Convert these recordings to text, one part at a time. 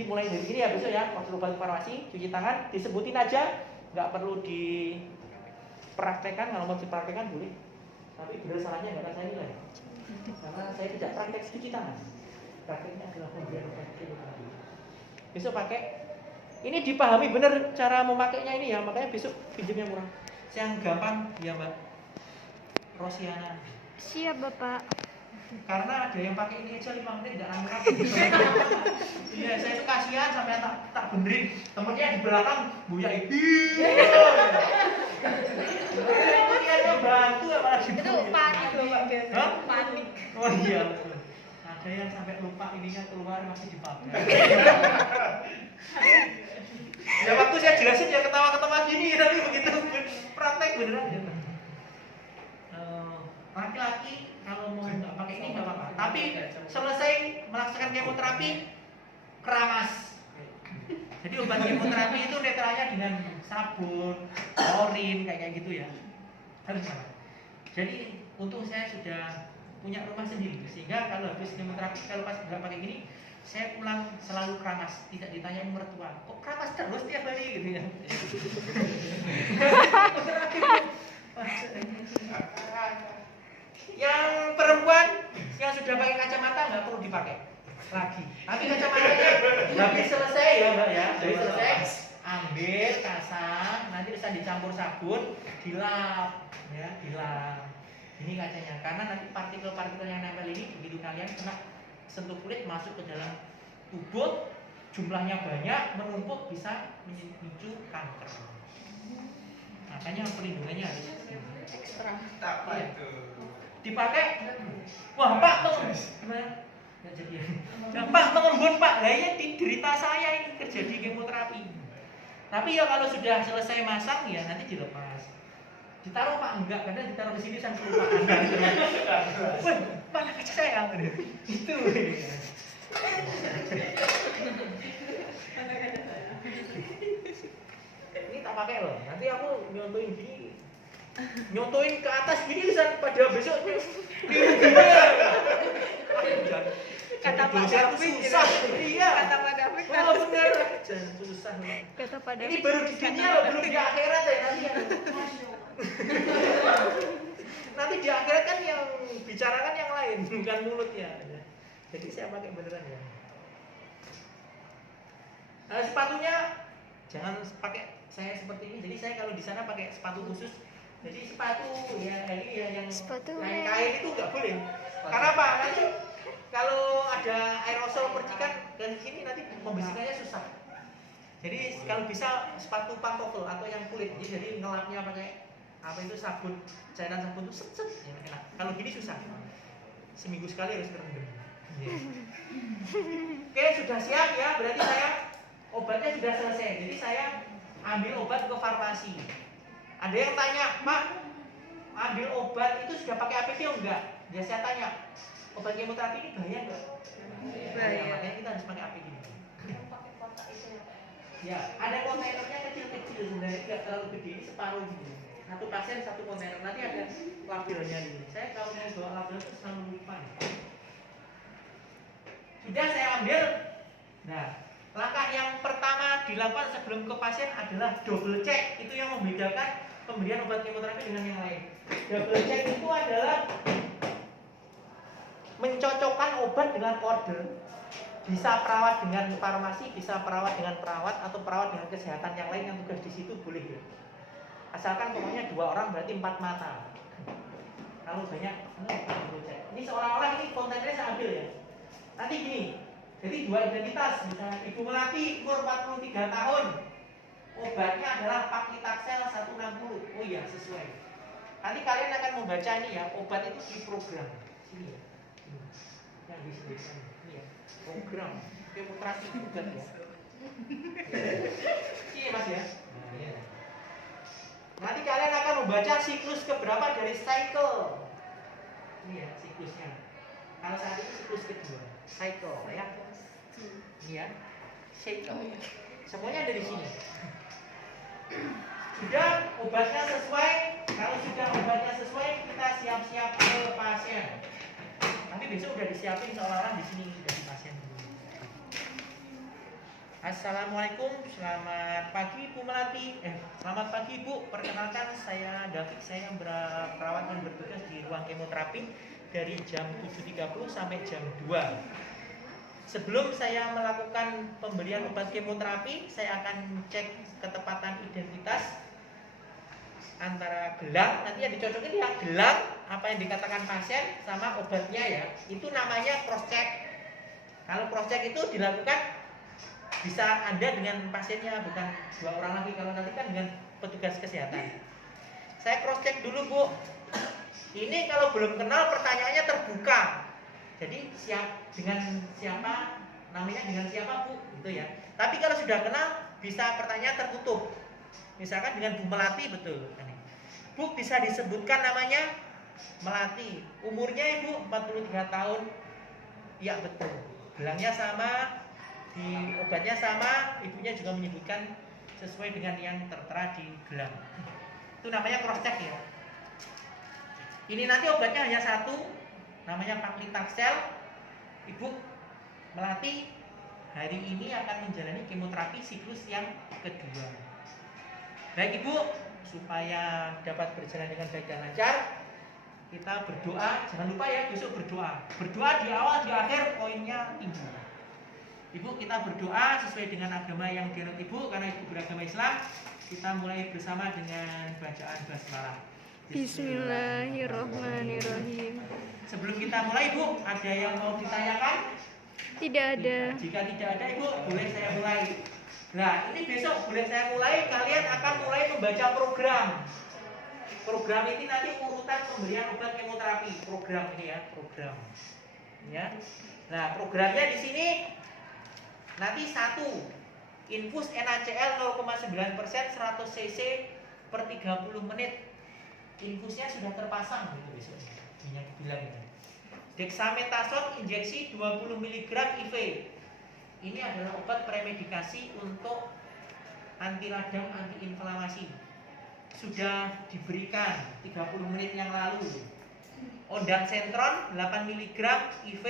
Jadi mulai dari ini ya besok ya, waktu obat farmasi, cuci tangan, disebutin aja, nggak perlu dipraktekkan. Kalau mau dipraktekkan boleh, tapi benar salahnya nggak akan saya nilai, karena saya tidak praktek cuci tangan. Prakteknya adalah pemberian obat kemoterapi. Besok pakai. Ini dipahami benar cara memakainya ini ya, makanya besok pinjamnya murah. Yang gampang ya Mbak Rosiana. Siap Bapak. Karena ada yang pakai ini aja 5 menit nggak angkat. Iya, saya itu kasihan sampai tak benerin. Temennya di belakang buya itu. Dia bantu malah Itu panik loh Pak biasa. Hah? Panik. Oh iya. Ada yang sampai lupa ininya keluar masih dipakai. Ya waktu saya jelasin ya ketawa-ketawa gini, tapi begitu praktek beneran ya. Laki-laki kalau mau nggak pakai ini nggak apa-apa, tapi selesai melaksanakan kemoterapi keramas. Jadi obat kemoterapi itu netralnya dengan sabun, klorin kayak gitu ya. Harus apa? Jadi untung saya sudah punya rumah sendiri, sehingga kalau habis kemoterapi kalau pas nggak pakai gini, saya pulang selalu keramas, tidak ditanya mertua. Kok keramas terus tiap hari gitu ya? Yang perempuan yang sudah pakai kacamata nggak perlu dipakai lagi. Tapi kacamatanya habis selesai ya Mbak ya, habis selesai ambil kasar, nanti bisa dicampur sabun, dilap ya, dilap. Ini kacanya, karena nanti partikel-partikel yang nempel ini begitu kalian kena sentuh kulit masuk ke dalam tubuh, jumlahnya banyak, menumpuk bisa memicu kanker. Makanya pelindungannya harus Ekstra. Apa itu? Dipakai. Wah Pak, gimana? Nggak jadi. Nah, Pak mengembun Pak, lah ya derita saya ini kerja di kemoterapi. Tapi ya kalau sudah selesai masang ya nanti dilepas. Ditaruh Pak enggak, kadang ditaruh di sini sampai kelupaan. Wah, mana kaca saya? Itu. Ini tak pakai loh. Nanti aku nyontoin gini. Nyontoin ke atas gini bisa pada besok Kata Pak David susah. Iya. Kata Pak David kan. Oh benar. Jangan susah. Kata Pak David. Ini baru di dunia loh, belum di akhirat ya nanti ya. Nanti di akhirat kan yang bicarakan yang lain, bukan mulutnya. Jadi saya pakai beneran ya. Nah, sepatunya jangan pakai saya seperti ini. Jadi saya kalau di sana pakai sepatu khusus. Jadi sepatu ya ini ya yang kain itu nggak boleh. Karena apa? Nanti kalau ada aerosol percikan dari sini nanti membersihkannya susah. Jadi kalau bisa sepatu pantofel atau yang kulit. Jadi ngelapnya pakai apa itu sabun, cairan sabun itu set ya, enak. Kalau gini susah. Seminggu sekali harus kerendam. Oke, sudah siap ya. Berarti saya obatnya sudah selesai. Jadi saya ambil obat ke farmasi. Ada yang tanya, Pak, ambil obat itu sudah pakai APD enggak? Ya saya tanya, obat kemoterapi ini bahaya enggak? Bahaya. Makanya kita harus pakai APD. Pakai kotak itu ya Pak. Ya, ada kontainernya kecil-kecil sebenarnya, tidak terlalu gede, ini separuh gitu. Satu pasien satu kontainer, nanti ada labelnya ini. Saya kalau mau bawa label itu selalu lupa. Sudah saya ambil. Nah, langkah yang pertama dilakukan sebelum ke pasien adalah double check. Itu yang membedakan pemberian obat kemoterapi dengan yang lain. Double check itu adalah mencocokkan obat dengan order. Bisa perawat dengan farmasi, bisa perawat dengan perawat, atau perawat dengan kesehatan yang lain yang tugas di situ boleh ya. Asalkan pokoknya 2 orang berarti 4 mata. Kalau banyak, double check. Ini seolah-olah ini kontainernya saya ambil ya. Nanti gini. Jadi 2 identitas, misalnya Ibu Melati umur 43 tahun, obatnya adalah Paclitaxel 160. Oh iya, sesuai. Nanti kalian akan membaca ini ya, obat itu diprogram. Sini ya. Yang di sini ini ya. Program kemoterapi obat ya. Ini Mas ya. Nah, iya. Nanti kalian akan membaca siklus keberapa dari cycle. Ini ya siklusnya. Kalau saat ini siklus kedua, cycle ya. Ini ya, cycle. Semuanya ada di sini. Sudah obatnya sesuai. Kalau sudah obatnya sesuai, kita siap-siap ke pasien. Nanti besok udah disiapin seolah-olah di sini sudah di pasien. Assalamualaikum, selamat pagi Bu Melati. Selamat pagi Bu. Perkenalkan saya David, saya perawat yang bertugas di ruang kemoterapi dari jam 7.30 sampai jam 2. Sebelum saya melakukan pemberian obat kemoterapi, saya akan cek ketepatan identitas antara gelang, nanti yang dicocokin ya gelang, apa yang dikatakan pasien sama obatnya ya. Itu namanya cross check. Kalau cross check itu dilakukan bisa Anda dengan pasiennya, bukan dua orang lagi. Kalau nanti kan dengan petugas kesehatan. Saya cross check dulu Bu. Ini kalau belum kenal pertanyaannya terbuka. Jadi dengan siapa, namanya dengan siapa Bu, gitu ya. Tapi kalau sudah kenal bisa pertanyaan tertutup. Misalkan dengan Bu Melati, betul. Bu bisa disebutkan namanya Melati. Umurnya Ibu 43 tahun. Ya betul. Gelangnya sama, di obatnya sama, ibunya juga menyebutkan sesuai dengan yang tertera di gelang. Itu namanya cross check ya. Ini nanti obatnya hanya satu, namanya paclitaxel. Ibu Melati hari ini akan menjalani kemoterapi siklus yang kedua. Baik Ibu, supaya dapat berjalan dengan baik dan lancar, kita berdoa. Jangan lupa ya besok berdoa. Berdoa di awal, di akhir poinnya tinggi. Ibu, kita berdoa sesuai dengan agama yang dianut Ibu, karena Ibu beragama Islam. Kita mulai bersama dengan bacaan basmalah. Bismillahirrahmanirrahim. Sebelum kita mulai Bu, ada yang mau ditanyakan? Tidak ada. Jika tidak ada Ibu, boleh saya mulai. Nah, ini besok boleh saya mulai. Kalian akan mulai membaca program. Program ini nanti urutan pemberian obat kemoterapi. Program ini ya, program. Ya. Nah, programnya di sini nanti 1 infus NaCl 0,9% 100 cc per 30 menit. Infusnya sudah terpasang gitu besok. Minyak bilang ya. Dexamethasone injeksi 20 mg IV. Ini adalah obat premedikasi untuk anti radang, anti inflamasi. Sudah diberikan 30 menit yang lalu. Ondansetron 8 mg IV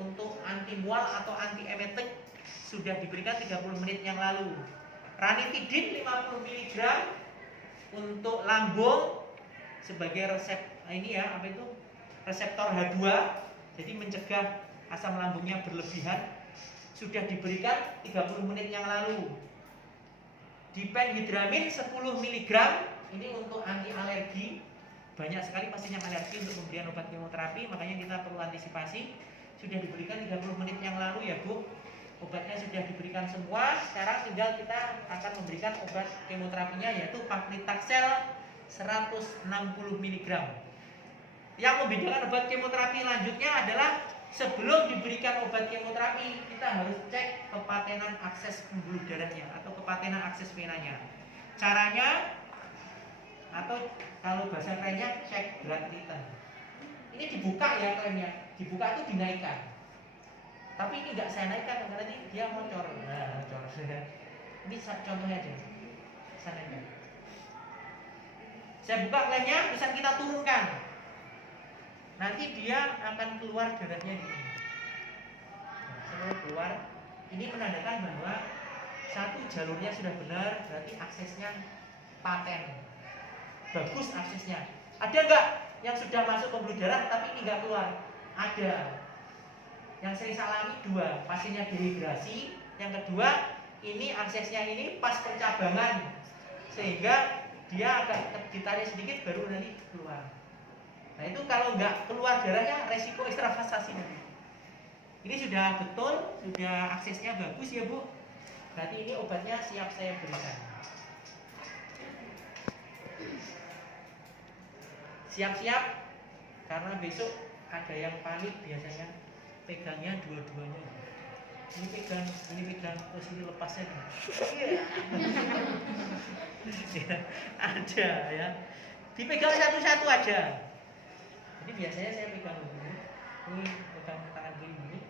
untuk anti mual atau anti emetik sudah diberikan 30 menit yang lalu. Ranitidin 50 mg untuk lambung sebagai reseptor H2, jadi mencegah asam lambungnya berlebihan, sudah diberikan 30 menit yang lalu. Diphenhydramin 10 mg ini untuk anti alergi. Banyak sekali pasien yang alergi untuk pemberian obat kemoterapi, makanya kita perlu antisipasi. Sudah diberikan 30 menit yang lalu ya Bu. Obatnya sudah diberikan semua. Sekarang tinggal kita akan memberikan obat kemoterapinya, yaitu paclitaxel 160 mg. Yang membedakan obat kemoterapi lanjutnya adalah sebelum diberikan obat kemoterapi kita harus cek kepatenan akses pembuluh darahnya atau kepatenan akses venanya. Caranya, atau kalau bahasa kerennya cek blood return. Ini dibuka ya kerennya, dibuka itu dinaikkan. Tapi ini nggak saya naikkan karena ini dia ngocor. Nah, ngocor. Ini contohnya aja. Saya naikkan. Saya buka kerennya, bisa kita turunkan. Nanti dia akan keluar darahnya di sini. Setelah keluar, ini menandakan bahwa satu jalurnya sudah benar, berarti aksesnya paten. Bagus aksesnya. Ada nggak yang sudah masuk pembuluh darah tapi ini nggak keluar? Ada. Yang sering saya alami 2, pasiennya dehidrasi. Yang kedua, ini aksesnya ini pas percabangan, sehingga dia agak ditarik sedikit baru nanti keluar. Nah itu kalau nggak keluar darahnya resiko ekstravasasi. Ini sudah betul, sudah aksesnya bagus ya Bu. Berarti ini obatnya siap saya berikan. Siap-siap, karena besok ada yang panik biasanya pegangnya dua-duanya. Ini pegang, terus ini lepasnya. Ya, ada ya. Dipegang satu-satu aja. Jadi biasanya saya pegang begini, ini pegang tangan kiri begini.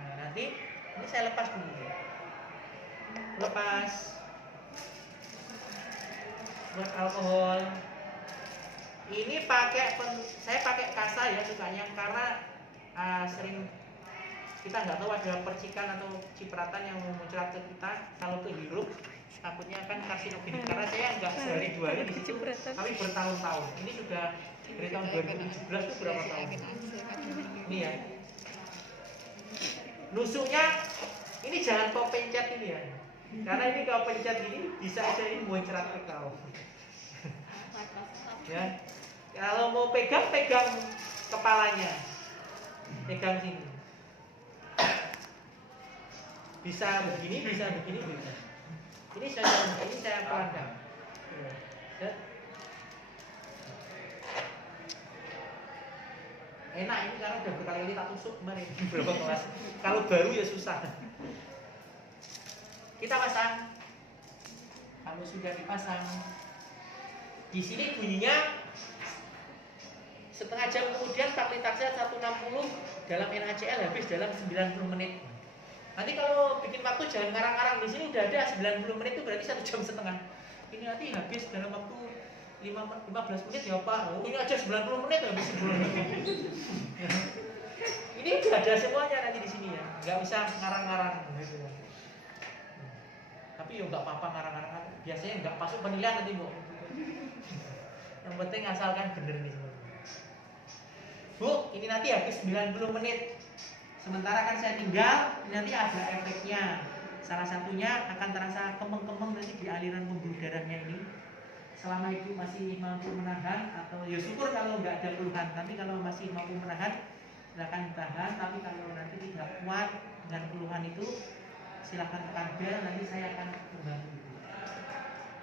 Nah nanti ini saya lepas dulu. Lepas. Buat alkohol. Ini saya pakai kasa ya sukanya karena sering kita nggak tahu ada percikan atau cipratan yang muncrat ke kita. Kalau kehirup takutnya kan karsinogenik, karena saya nggak sehari 2 hari di situ, tapi bertahun-tahun. Ini sudah dari tahun 2017 itu berapa tahun? Ini ya. Nusuknya ini jangan kau pencet ini ya, karena ini kau pencet ini bisa aja ini muncrat ke kau. Ya, kalau mau pegang kepalanya, pegang sini. Bisa begini, bisa begini, bisa. Ini saya pelankan. Ya. Enak ini karena udah berkali-kali tak tusuk kemarin beberapa kelas. Kalau baru ya susah. Kita pasang. Kalau sudah dipasang, di sini bunyinya setengah jam kemudian Paclitaxel 160 dalam NaCl habis dalam 90 menit. Nanti kalau bikin waktu jangan ngarang-ngarang, di sini udah ada 90 menit itu berarti 1 jam setengah. Ini nanti habis dalam waktu 15 menit ya Pak. Oh, ini aja 90 menit habis 10 menit. Ini udah ada semuanya nanti di sini ya. Nggak bisa ngarang-ngarang gitu. Tapi ya nggak apa-apa ngarang-ngarang. Biasanya nggak masuk penilaian nanti, Bu. Yang penting asalkan bener nih semua. Bu, ini nanti habis 90 menit. Sementara kan saya tinggal, nanti ada efeknya. Salah satunya akan terasa kemeng-kemeng nanti di aliran pembuluh darahnya ini. Selama ibu masih mampu menahan, atau ya syukur kalau nggak ada keluhan. Tapi kalau masih mampu menahan, silakan ditahan. Tapi kalau nanti tidak kuat dengan keluhan itu, silakan tekan bel. Nanti saya akan membantu ibu.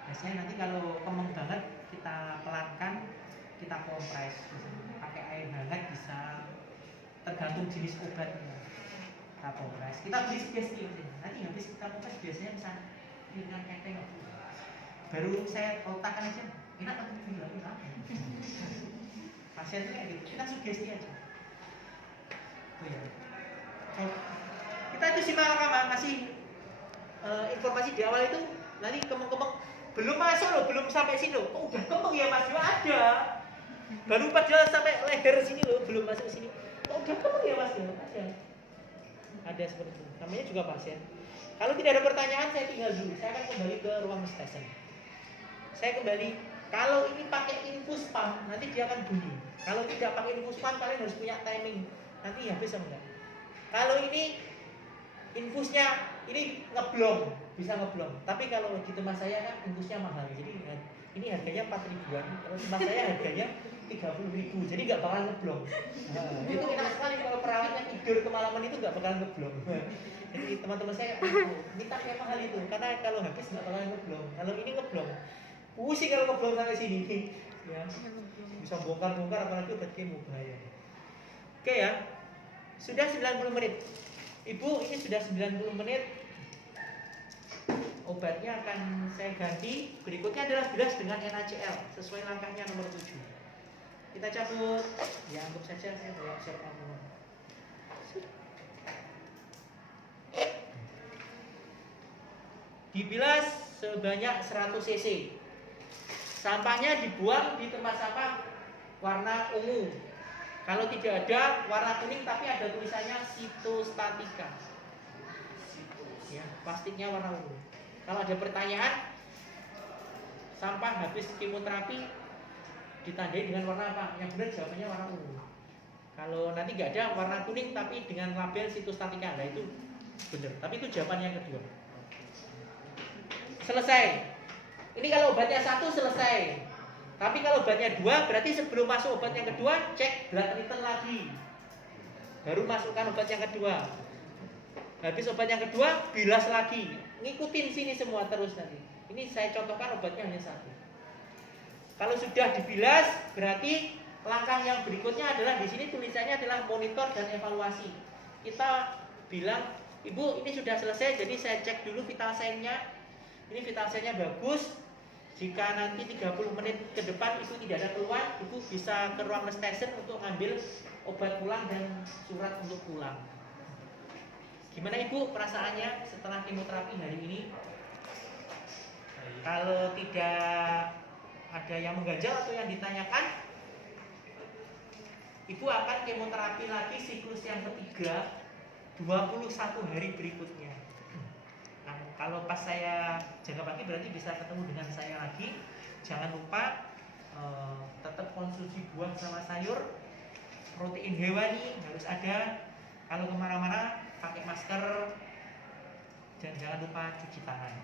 Biasanya nanti kalau kemeng banget, kita pelankan, kita kompres. Pakai air hangat bisa, tergantung jenis obatnya. Kita kompres. Kita beri sugesti. Nanti habis kita kompres biasanya bisa dengan keteng. Baru saya letakkan aja. Enak kan dilakukan apa? Pasiennya kayak gitu. Kita sugesti aja. Oh ya. Kita itu simak rekaman, kasih informasi di awal itu. Nanti kemeng-kemeng belum masuk loh, belum sampai sini loh. Oh, udah kemeng ya Mas? Ya ada. Baru padahal sampai leher sini loh, belum masuk sini. Oh, udah kemeng ya Mas? Ya ada seperti itu. Namanya juga pasien. Kalau tidak ada pertanyaan, saya tinggal dulu. Saya akan kembali ke ruang station. Saya kembali. Kalau ini pakai infus pump, nanti dia akan bunyi. Kalau tidak pakai infus pump, kalian harus punya timing. Nanti habis apa enggak? Kalau ini infusnya ini ngeblong, bisa ngeblong. Tapi kalau di tempat saya kan infusnya mahal. Jadi ini harganya 4 ribuan. Kalau tempat saya harganya 30.000, jadi nggak bakal ngeblong. Nah, itu enak sekali kalau perawatnya tidur kemalaman itu nggak bakal ngeblong. Jadi teman-teman saya minta yang mahal itu, karena kalau habis nggak bakal ngeblong. Kalau ini ngeblong, pusing kalau ngeblong sampai sini. Ya, bisa bongkar-bongkar apalagi obat kemo bahaya. Oke ya, sudah 90 menit. Ibu, ini sudah 90 menit. Obatnya akan saya ganti. Berikutnya adalah bilas dengan NaCl sesuai langkahnya nomor 7. Kita cabut. Ya, anggap saja saya bawa siap kamu. Dibilas sebanyak 100 cc. Sampahnya dibuang di tempat sampah warna ungu. Kalau tidak ada warna kuning tapi ada tulisannya sitostatika. Ya, plastiknya warna ungu. Kalau ada pertanyaan, sampah habis kemoterapi ditandai dengan warna apa? Yang benar jawabannya warna ungu. Kalau nanti nggak ada warna kuning tapi dengan label sitostatika, nah itu benar. Tapi itu jawaban yang kedua. Selesai. Ini kalau obatnya 1 selesai. Tapi kalau obatnya 2 berarti sebelum masuk obat yang kedua cek blood return lagi. Baru masukkan obat yang kedua. Habis obat yang kedua bilas lagi. Ngikutin sini semua terus nanti. Ini saya contohkan obatnya hanya 1. Kalau sudah dibilas berarti langkah yang berikutnya adalah di sini tulisannya adalah monitor dan evaluasi. Kita bilang, Ibu ini sudah selesai, jadi saya cek dulu vital sign-nya. Ini vital sign-nya bagus. Jika nanti 30 menit ke depan Ibu tidak ada keluhan, Ibu bisa ke ruang station untuk ngambil obat pulang dan surat untuk pulang. Gimana Ibu perasaannya setelah kemoterapi hari ini? Kalau tidak ada yang mengganjal atau yang ditanyakan, Ibu akan kemoterapi lagi siklus yang ketiga 21 hari berikutnya. Nah, kalau pas saya jaga pagi berarti bisa ketemu dengan saya lagi. Jangan lupa tetap konsumsi buah sama sayur, protein hewani harus ada. Kalau kemana-mana pakai masker dan jangan lupa cuci tangan.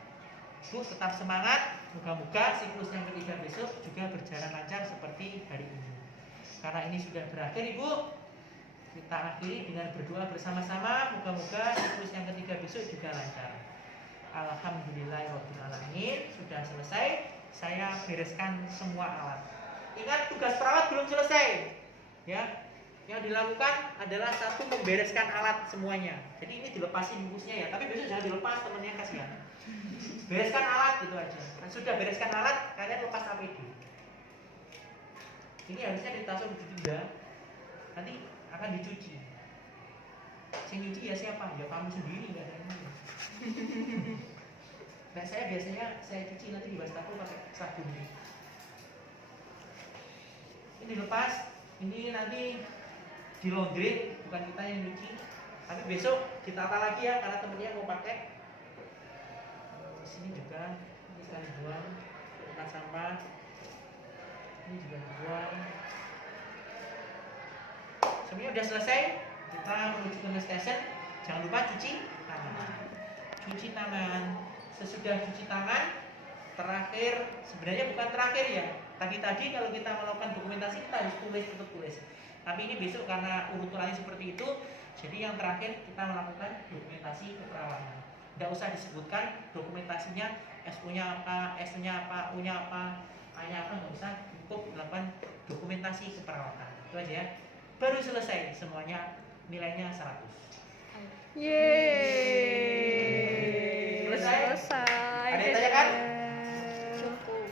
Bu, tetap semangat. Moga-moga siklus yang ketiga besok juga berjalan lancar seperti hari ini. Karena ini sudah berakhir, Ibu, kita akhiri dengan berdoa bersama-sama. Moga-moga siklus yang ketiga besok juga lancar. Alhamdulillahirobbilalamin, sudah selesai. Saya bereskan semua alat. Ingat, tugas perawat belum selesai. Ya, yang dilakukan adalah satu, membereskan alat semuanya. Jadi ini dilepasin bungkusnya ya, tapi besok jangan dilepas, temennya kasihan. Bereskan alat gitu aja. Nah, sudah bereskan alat, kalian lepas APD. Ini harusnya ditaruh di tenda, nanti akan dicuci. Yang nyuci ya siapa? Ya kamu sendiri, nggak ada yang lain. Nah, saya biasanya saya cuci nanti di wastafel pakai sabun. Ini lepas, ini nanti di laundry, bukan kita yang nyuci. Tapi besok ditata lagi ya, karena temennya mau pakai. Di sini juga, ini sekali buang, tempat sampah. Ini juga dibuang. Semuanya udah selesai. Kita menuju ke next station. Jangan lupa cuci tangan. Cuci tangan. Sesudah cuci tangan, terakhir, sebenarnya bukan terakhir ya. Tadi kalau kita melakukan dokumentasi kita harus tetap tulis. Tapi ini besok karena urutannya seperti itu, jadi yang terakhir kita melakukan dokumentasi keperawanan. Tidak usah disebutkan dokumentasinya, SO-nya apa, S-nya apa, U-nya apa, A-nya apa, nggak usah. Cukup melakukan dokumentasi keperawatan. Itu aja ya. Baru selesai semuanya, nilainya 100. Yeay. Selesai? Selesai. Ada yang tanyakan?